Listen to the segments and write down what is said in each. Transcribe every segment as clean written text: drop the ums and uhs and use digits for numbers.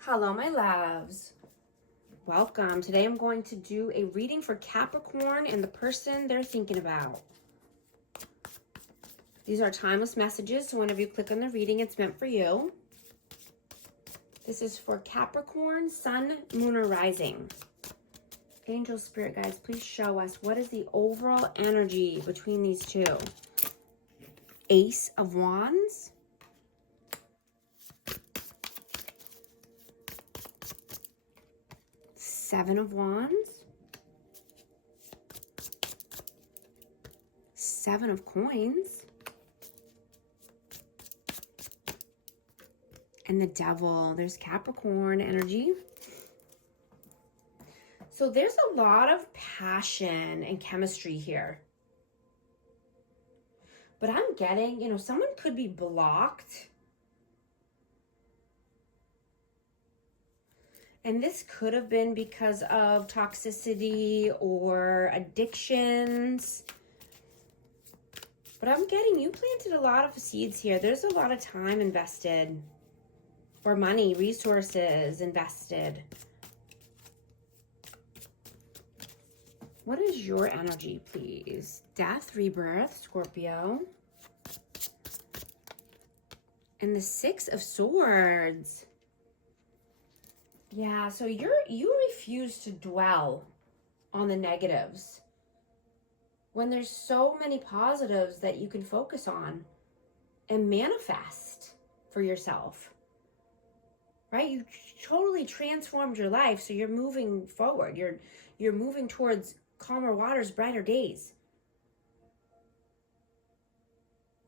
Hello, my loves. Welcome. Today I'm going to do a reading for Capricorn and the person they're thinking about. These are timeless messages, so whenever you click on the reading, it's meant for you. This is for Capricorn, Sun, Moon, or Rising. Angel Spirit guides, please show us what is the overall energy between these two. Ace of Wands. Seven of Wands. Seven of Coins. And the Devil. There's Capricorn energy. So there's a lot of passion and chemistry here. But I'm getting, someone could be blocked. And this could have been because of toxicity or addictions. But I'm getting you planted a lot of seeds here. There's a lot of time invested. Or money, resources invested. What is your energy, please? Death, rebirth, Scorpio. And the Six of Swords. Yeah, so you refuse to dwell on the negatives when there's so many positives that you can focus on and manifest for yourself, right? You totally transformed your life, so you're moving forward. You're moving towards calmer waters, brighter days,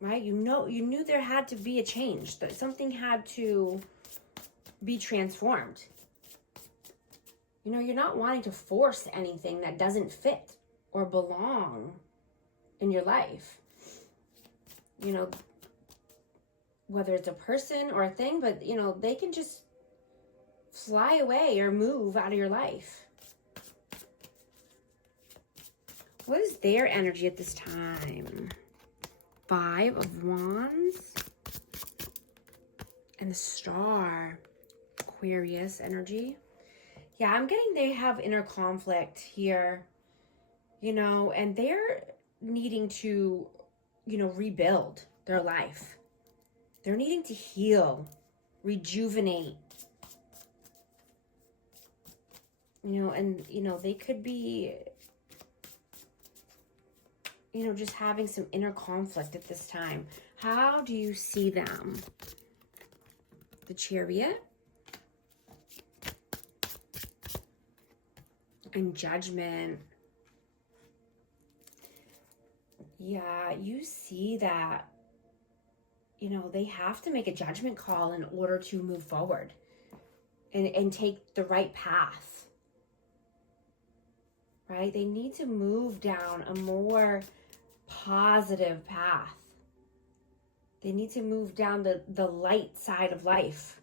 right? You knew there had to be a change, that something had to be transformed. You're not wanting to force anything that doesn't fit or belong in your life. Whether it's a person or a thing, but, they can just fly away or move out of your life. What is their energy at this time? Five of Wands. And the Star. Aquarius energy. Yeah, I'm getting they have inner conflict here, and they're needing to, rebuild their life. They're needing to heal, rejuvenate, and, they could be, just having some inner conflict at this time. How do you see them? The Chariot. And Judgment. Yeah, you see that, they have to make a judgment call in order to move forward and take the right path, right? They need to move down a more positive path. They need to move down the light side of life.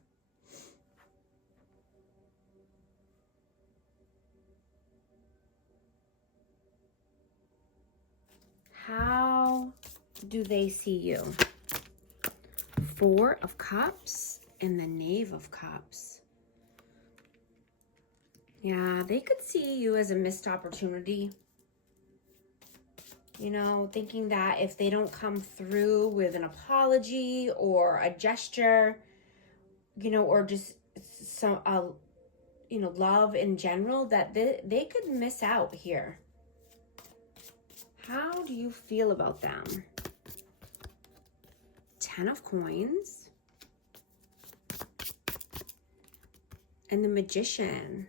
How do they see you? Four of Cups and the Knave of Cups. Yeah, they could see you as a missed opportunity. Thinking that if they don't come through with an apology or a gesture, or just some, love in general, that they could miss out here. How do you feel about them? Ten of Coins. And the Magician.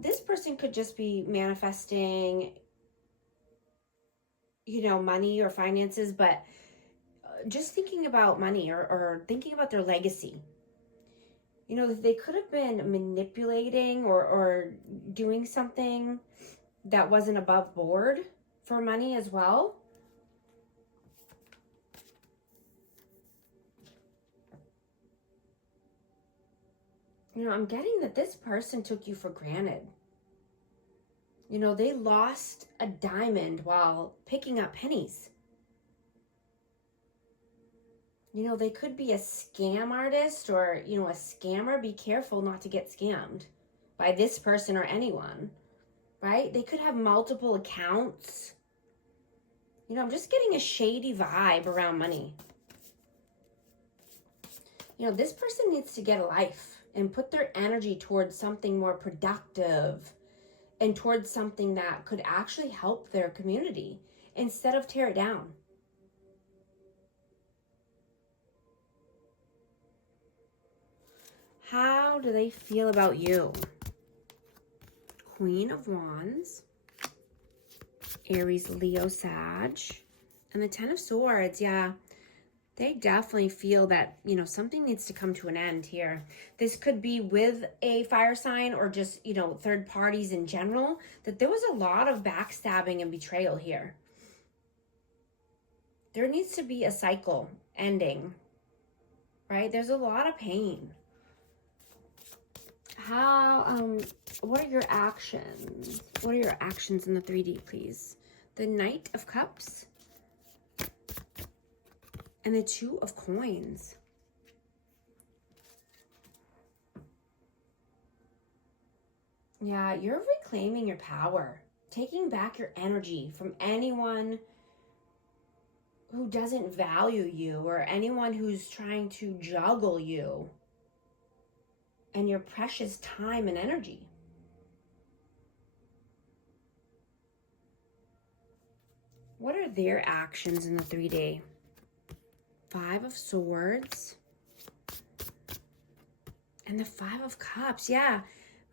This person could just be manifesting, money or finances, but just thinking about money or thinking about their legacy. They could have been manipulating or doing something that wasn't above board for money as well. I'm getting that this person took you for granted. They lost a diamond while picking up pennies. You know, they could be a scam artist or, you know, a scammer. Be careful not to get scammed by this person or anyone, right? They could have multiple accounts. You know, I'm just getting a shady vibe around money. You know, this person needs to get a life and put their energy towards something more productive and towards something that could actually help their community instead of tear it down. How do they feel about you? Queen of Wands, Aries, Leo, Sag, and the Ten of Swords. Yeah, they definitely feel that, you know, something needs to come to an end here. This could be with a fire sign or just, you know, third parties in general, that there was a lot of backstabbing and betrayal here. There needs to be a cycle ending, right? There's a lot of pain. What are your actions? What are your actions in the 3D, please? The Knight of Cups and the Two of Coins. Yeah, you're reclaiming your power, taking back your energy from anyone who doesn't value you or anyone who's trying to juggle you and your precious time and energy. What are their actions in the 3D? Five of Swords and the Five of Cups. Yeah,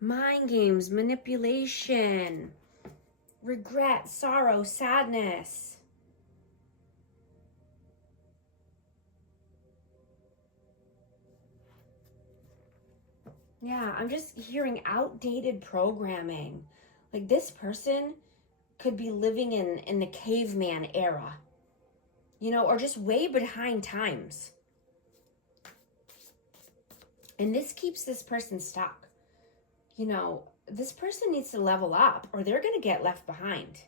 mind games, manipulation, regret, sorrow, sadness. Yeah, I'm just hearing outdated programming. Like this person could be living in the caveman era, you know, or just way behind times. And this keeps this person stuck. You know, this person needs to level up or they're going to get left behind.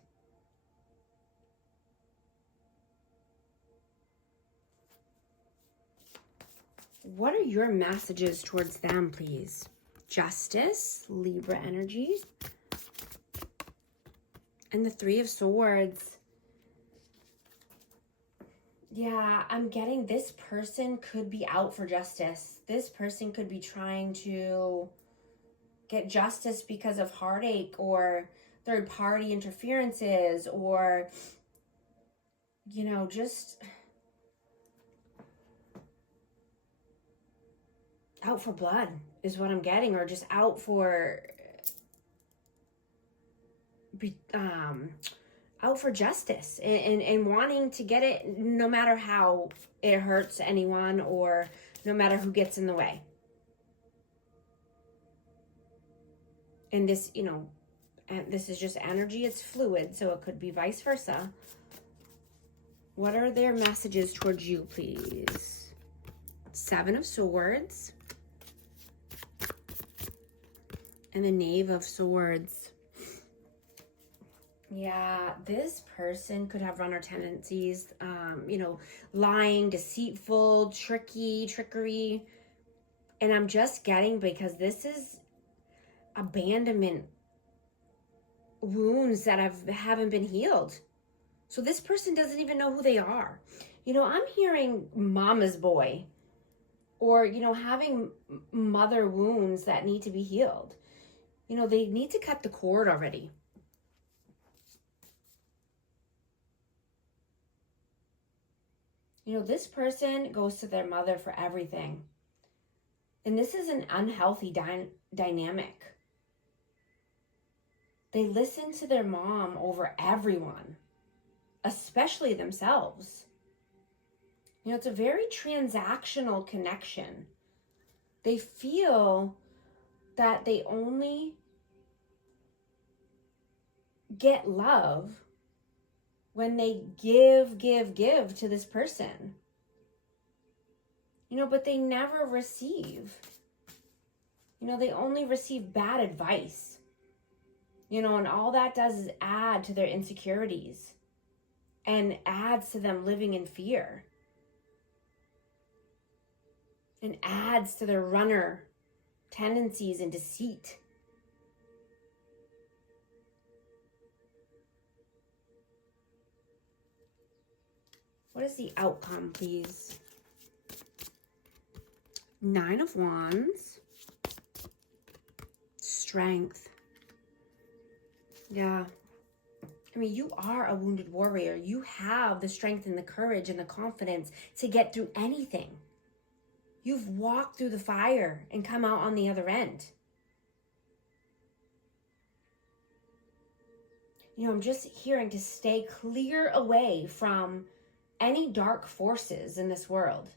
What are your messages towards them, please? Justice, Libra energy, and the Three of Swords. Yeah, I'm getting this person could be out for justice. This person could be trying to get justice because of heartache or third party interferences or, you know, just out for blood is what I'm getting, or just out for justice and wanting to get it no matter how it hurts anyone or no matter who gets in the way. And this, you know, this is just energy, it's fluid, so it could be vice versa. What are their messages towards you, please? Seven of Swords and the Knave of Swords. Yeah, this person could have runner tendencies, you know, lying, deceitful, trickery. And I'm just getting, because this is abandonment wounds that haven't been healed. So this person doesn't even know who they are. You know, I'm hearing mama's boy or, you know, having mother wounds that need to be healed. You know, they need to cut the cord already. You know, this person goes to their mother for everything. And this is an unhealthy dynamic. They listen to their mom over everyone, especially themselves. You know, it's a very transactional connection. They feel that they only get love when they give to this person. You know, but they never receive. You know, they only receive bad advice. You know, and all that does is add to their insecurities and adds to them living in fear. and adds to their runner tendencies and deceit. What is the outcome, please? 9 of Wands. Strength. Yeah. I mean, you are a wounded warrior. You have the strength and the courage and the confidence to get through anything. You've walked through the fire and come out on the other end. You know, I'm just hearing to stay clear away from any dark forces in this world.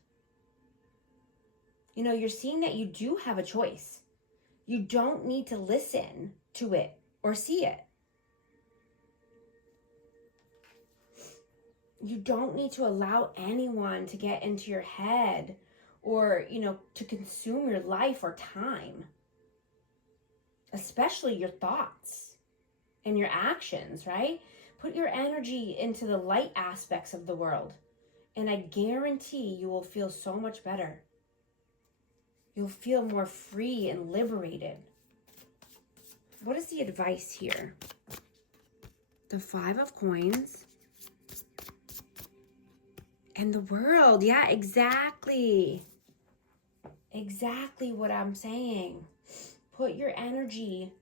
You know, you're seeing that you do have a choice. You don't need to listen to it or see it. You don't need to allow anyone to get into your head or, you know, to consume your life or time, especially your thoughts and your actions, right? Put your energy into the light aspects of the world, and I guarantee you will feel so much better. You'll feel more free and liberated. What is the advice here? The 5 of Coins. And the World. Yeah, exactly. Exactly what I'm saying. Put your energy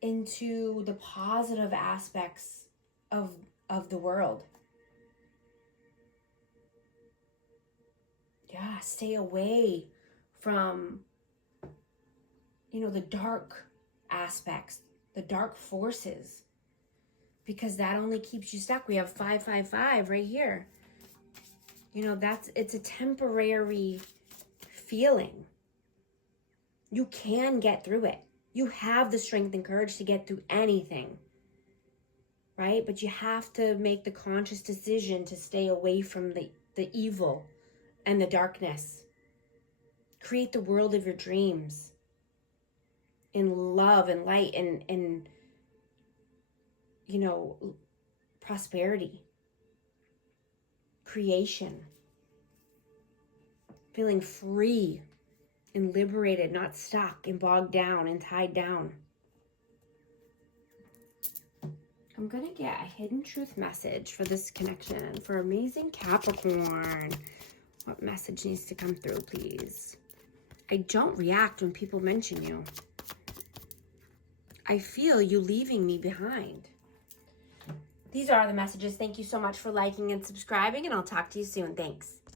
into the positive aspects of the world. Yeah, stay away from, you know, the dark aspects, the dark forces, because that only keeps you stuck. We have 555 right here. You know, it's a temporary feeling. You can get through it. You have the strength and courage to get through anything, right? But you have to make the conscious decision to stay away from the evil and the darkness. Create the world of your dreams in love and light and you know, prosperity, creation, feeling free and liberated, not stuck and bogged down and tied down. I'm going to get a hidden truth message for this connection for amazing Capricorn. What message needs to come through, please? I don't react when people mention you. I feel you leaving me behind. These are the messages. Thank you so much for liking and subscribing, and I'll talk to you soon. Thanks.